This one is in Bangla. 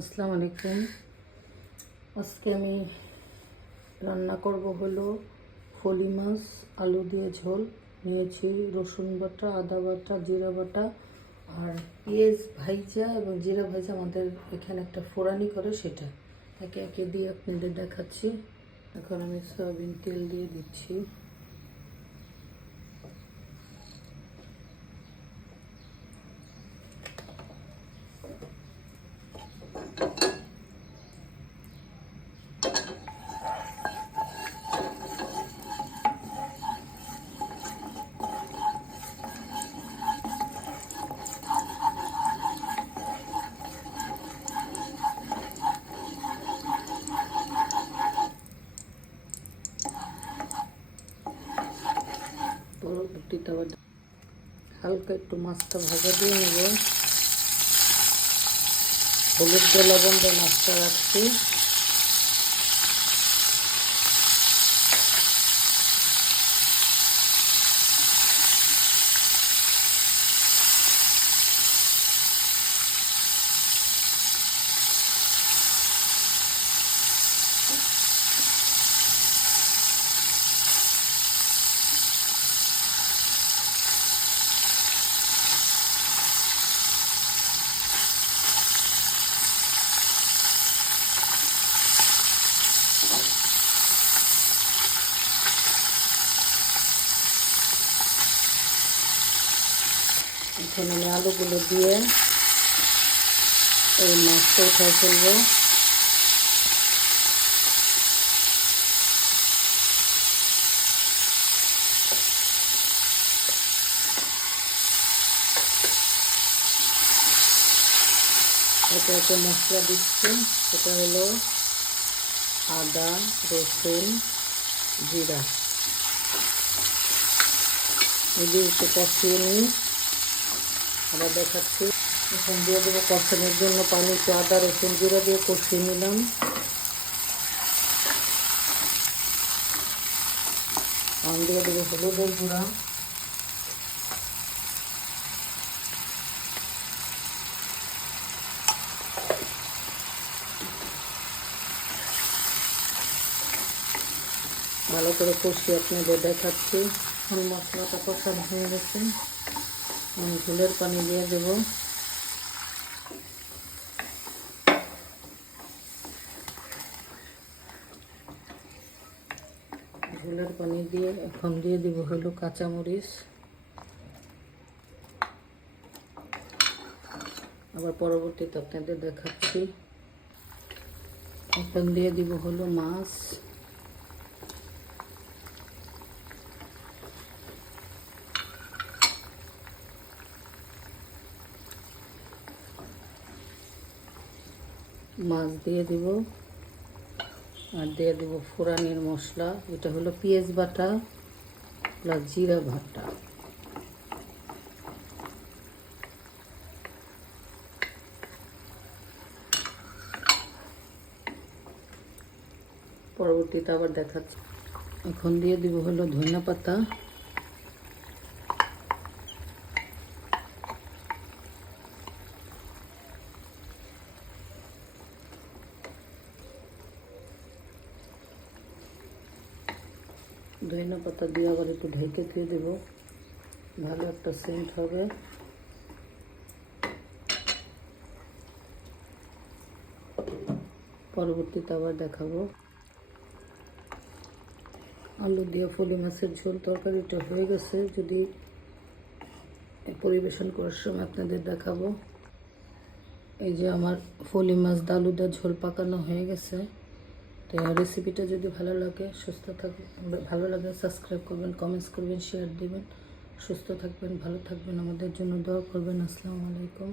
আসসালামু আলাইকুম। আজকে আমি রান্না করব হলো ফলি মাছ, আলু দিয়ে ঝোল। নিয়েছি রসুন বাটা, আদা বাটা, জিরা বাটা আর পেঁয়াজ ভাইজা এবং জিরা ভাইজা আমাদের এখানে একটা ফোড়ানি করে সেটা। একে একে দিয়ে আপনাদের দেখাচ্ছি। এখন আমি সয়াবিন তেল দিয়ে দিচ্ছি। পরবর্তীতে আবার হালকা একটু মাছটা ভাজা দিয়ে নেব। হলুদ দিয়ে লবণ মাছটা রাখছি। এখন আমি আলুগুলো দিয়ে এই মাছটা উঠায় ফেলব। একে একে মশলা দিচ্ছি, সেটা হলো আদা, রসুন, জিরা। এগুলো একটু কষিয়ে নিই আবার দেখাচ্ছি। এখন দিয়ে দেবো কষানোর জন্য পানি একটু আদা রসুন জিরা দিয়ে কষিয়ে নিলাম। আমি দিয়ে দেবো হলুদের গুঁড়া। ভালো করে কষিয়ে আপনাদের দেখাচ্ছি। মশলাটা কষানো হয়ে গেছে। আমি ঝোলের পানি দিয়ে দেব। ঝোলের পানি দিয়ে এখন দিয়ে দিব হলো কাঁচামরিচ। আবার পরবর্তীতে আপনাদের দেখাচ্ছি। এখন দিয়ে দিব হলো মাছ। মাছ দিয়ে দিব। আর দিয়ে দিব ফোড়ানির মশলা। এটা হলো পেঁয়াজ বাটা প্লাস জিরা বাটা পরবর্তীতে আবার দেখাচ্ছি। এখন দিয়ে দিব হলো ধনিয়া পাতা। ধনিয়া পাতা দিয়ে আবার একটু ঢেকে দিয়ে দেবো। ভালো একটা সেন্ট হবে। পরবর্তীতে আবার দেখাবো। আলু দিয়ে ফলি মাছের ঝোল তরকারিটা হয়ে গেছে। যদি পরিবেশন করার সময় আপনাদের দেখাবো। এই যে আমার ফলি মাছ দালুদার ঝোল পাকানো হয়ে গেছে। তো রেসিপিটা যদি ভালো লাগে, সুস্থ থাকবেন ভালো লাগে সাবস্ক্রাইব করবেন কমেন্টস করবেন শেয়ার দেবেন। সুস্থ থাকবেন, ভালো থাকবেন। আমাদের জন্য দোয়া করবেন। আসসালামু আলাইকুম।